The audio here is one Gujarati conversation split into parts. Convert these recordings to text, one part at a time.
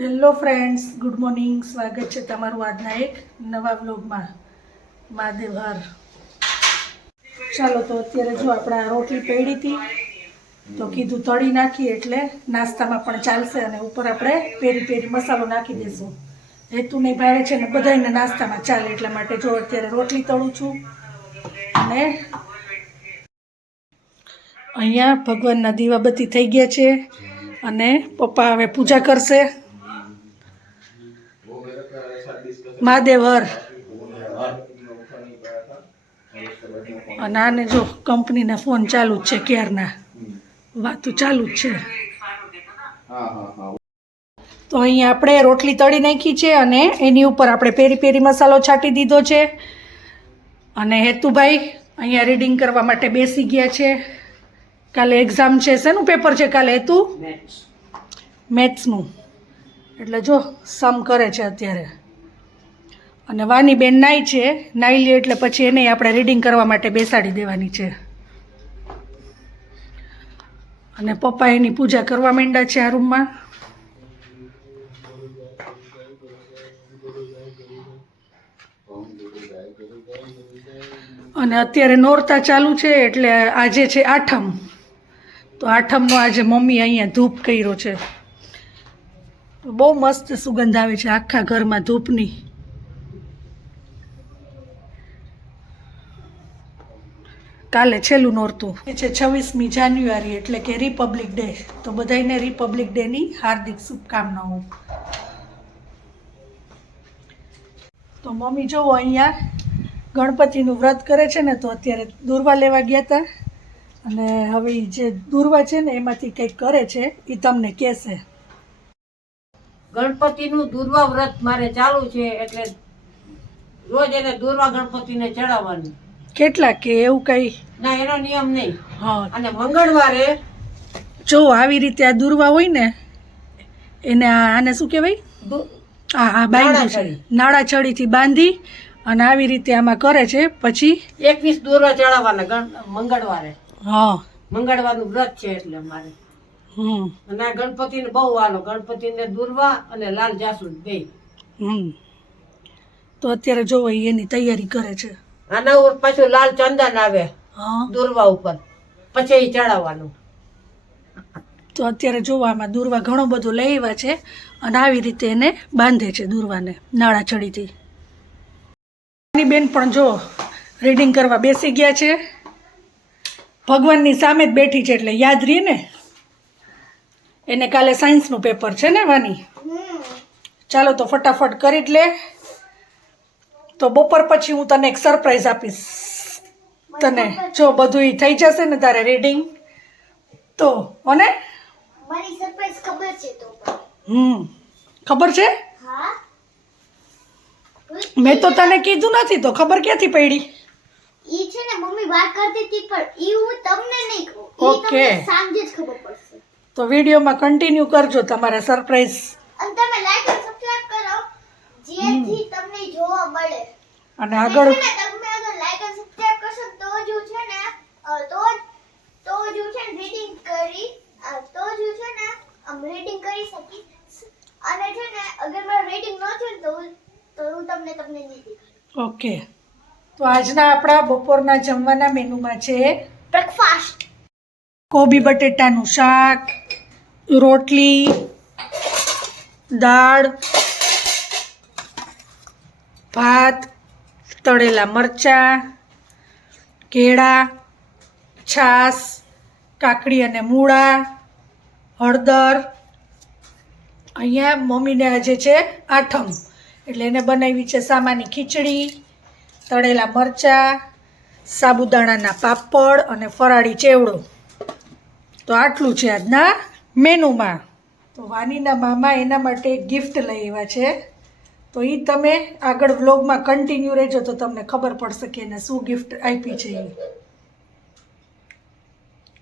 Hello friends, good morning. સ્વાગત છે તમારું આજના એક નવા વ્લોગમાં. મહાદેવ હર. ચાલો તો અત્યારે જો આપણે રોટલી પડી હતી તો કીધું તળી નાખીએ એટલે નાસ્તામાં પણ ચાલશે અને ઉપર આપણે પેરી પેરી મસાલો નાખી દઈશું. હેતુને ભાવે છે ને બધાને નાસ્તામાં ચાલે એટલા માટે જો અત્યારે રોટલી તળું છું. અને અહીંયા ભગવાનના દીવાબત્તી થઈ ગયા છે અને પપ્પા હવે પૂજા કરશે. મહાદેવ હર. અને આને જો કંપનીના ફોન ચાલુ જ છે, ક્યારના વાતો ચાલુ જ છે. તો અહીંયા આપણે રોટલી તળી નાખી છે અને એની ઉપર આપણે પેરી પેરી મસાલો છાંટી દીધો છે. અને હેતુભાઈ અહીંયા રીડિંગ કરવા માટે બેસી ગયા છે. કાલે એક્ઝામ છે. શેનું પેપર છે કાલે હેતુ? મેથ્સનું. એટલે જો સમ કરે છે અત્યારે. અને વાની બેન નાઈ છે, નાઈ લે એટલે પછી એને આપણે રીડિંગ કરવા માટે બેસાડી દેવાની છે. અને પપ્પા એની પૂજા કરવા માંડ્યા છે આ રૂમમાં. અને અત્યારે નોરતા ચાલુ છે એટલે આજે છે આઠમ. તો આઠમનો આજે મમ્મી અહીંયા ધૂપ કર્યો છે. બહુ મસ્ત સુગંધ આવે છે આખા ઘરમાં ધૂપની. કાલે છેલ્લું નોરતું એ છે 26મી જાન્યુઆરી એટલે કે રિપબ્લિક ડે. તો બધાને રિપબ્લિક ડેની હાર્દિક શુભકામનાઓ. તો મમ્મી જોવો અહીંયા ગણપતિનું વ્રત કરે છે ને, તો અત્યારે દૂર્વા લેવા ગયા હતા. અને હવે જે દૂર્વા છે ને એમાંથી કંઈક કરે છે એ તમને કહેશે. ગણપતિનું દૂર્વા વ્રત મારે ચાલુ છે એટલે રોજ એને દૂર્વા ગણપતિને ચડાવવાનું. કેટલા કે એવું કઈ? ના, એનો નિયમ નહીં. હા. અને મંગળવારે જો આવી રીતે આ દૂર્વા હોય ને એને આને શું કહેવાય? હા, બાંધ્યું છે. નાળાચડીથી બાંધી અને આવી રીતે આમાં કરે છે. પછી 21 દૂર્વા ચડાવવાના મંગળવારે. હા, મંગળવારનું વ્રત છે એટલે અમારે. અને આ ગણપતિને બહુ વાલો. ગણપતિને દૂર્વા અને લાલ જાસૂદ બે. તો અત્યારે જોવો એની તૈયારી કરે છે. આના ઉપર પાછું લાલ ચંદન આવે દૂર્વા ઉપર, પછી એ ચડાવવાનું. તો અત્યારે જોવા આમાં દૂર્વા ઘણો બધો લઈ આવ્યા છે અને આવી રીતે એને બાંધે છે દૂર્વાને નાળાચડીથી. બેન પણ જો રીડિંગ કરવા બેસી ગયા છે. ભગવાનની સામે જ બેઠી છે એટલે યાદ રહી ને. એને કાલે સાયન્સનું પેપર છે ને વાની. ચાલો તો ફટાફટ કરી જ લે. તો બપોર પછી હું તને એક સરપ્રાઈઝ આપીશ. તને જો બધું થઈ જશે ને તારે રીડિંગ તો મને મારી સરપ્રાઈઝ ખબર છે. તો ખબર છે? હા, મેં તો તને કીધું નથી તો ખબર ક્યાંથી પડી? ઈ છે ને મમ્મી વાત કરતી હતી પણ ઈ હું તમને નહીં કહું. ઈ ઓકે. તમને સાંજે જ ખબર પડશે. તો વિડીયોમાં કન્ટિન્યુ કરજો તમારા સરપ્રાઈઝ. અને તમે લાઈક અને સબસ્ક્રાઇબ કરો જેથી તમને જોવા મળે. અને આગળ તમે અગર લાઈક અને સબસ્ક્રાઇબ કરશો તો જ હું છે ને તો જ હું છે ને રીડિંગ કરી શકીશ. અને છે ને અગર મારું રીડિંગ ન થયું તો હું તમને નહીં દેખાડું. ઓકે. તો આજના આપણા બપોરના જમવાના મેનુમાં છે બ્રેકફાસ્ટ. કોબી બટેટાનું શાક, રોટલી, દાળ, ભાત, તળેલા મરચાં, કેળા, છાશ, કાકડી અને મૂળા, હળદર. અહીંયા મમ્મીને આજે છે આઠમ એટલે એને બનાવી છે સામાની ખીચડી, તળેલા મરચાં, સાબુદાણાના પાપડ અને ફરાળી ચેવડો. તો આટલું છે આજના મેનુમાં. તો વાનીના મામા એના માટે ગિફ્ટ લઈ આવ્યા છે. તો એ તમે આગળ વ્લોગમાં કન્ટિન્યુ રહેજો તો તમને ખબર પડશે કે એને શું ગિફ્ટ આપી છે. એ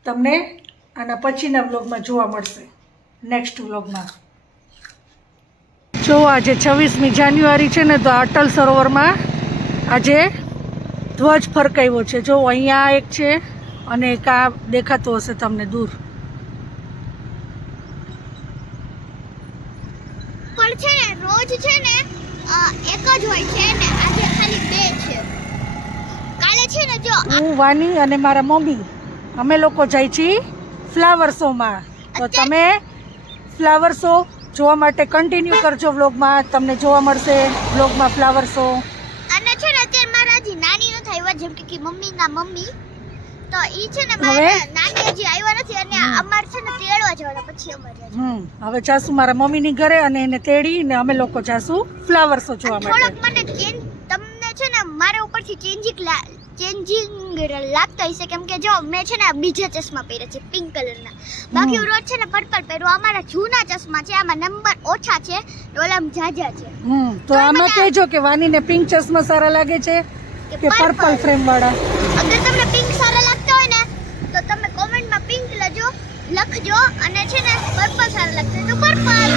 તમને આના પછીના વ્લોગમાં જોવા મળશે, નેક્સ્ટ વ્લોગમાં. જો આજે 26મી જાન્યુઆરી છે ને, તો અટલ સરોવરમાં આજે ધ્વજ ફરકાવ્યો છે. જો અહીંયા એક છે અને એક આ દેખાતો હશે તમને દૂર. પણ છે ને રોજ છે ને એક જ હોય છે ને આજે ખાલી 2 છે. કાલે છે ને જો હું વાની અને મારા મમ્મી અમે લોકો જાય છીએ ફ્લાવર શોમાં. તો તમે ફ્લાવર શો જોવા માટે કન્ટિન્યુ કરજો વ્લોગમાં, તમને જોવા મળશે વ્લોગમાં ફ્લાવર શો. અને છે ને અત્યારે મારા હજી નાની ન થાય જેમ કે મમ્મીના મમ્મી તો ઈ છે ને હવે? મારા નાની હજી આવ્યા નથી અને અમાર છે ને તેડવા જવાના પછી અમારે હવે જાશું મારા મમ્મીની ઘરે અને એને તેડીને અમે લોકો જાશું ફ્લાવર શો જોવા થોડોક માટે. મને તમને છે ને મારા ઉપરથી ચેન્જિંગ લાગતો હશે કેમ કે જો મેં છે ને બીજા ચશ્મા પહેર્યા છે પિંક કલરના. બાકી રોજ છે ને પર્પલ પહેરું. અમારા જૂના ચશ્મા છે, આમાં નંબર ઓછા છે, ઓલામાં જાજા છે. તો આમાં કહેજો કે વાનીને પિંક ચશ્મા સારા લાગે છે કે પર્પલ ફ્રેમ વાળા. અગર તમને પિંક સારા લાગતા હોય ને તો તમે કોમેન્ટમાં પિંક લખજો અને છે ને પર્પલ સારા લાગતા હોય તો પર્પલ.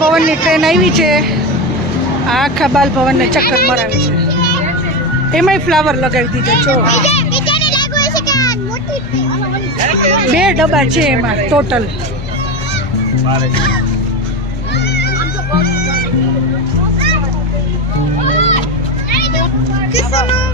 બાલ ભવનની ટ્રેન આવી છે. આ આખા બાલ ભવનને ચક્કર મરાવે છે. એમાંય ફ્લાવર લગાવી દીધા છો. બીજાને લાગ્યું હશે કે આ મોટી ટ્રેન. 2 ડબ્બા છે એમાં ટોટલ. કિસનો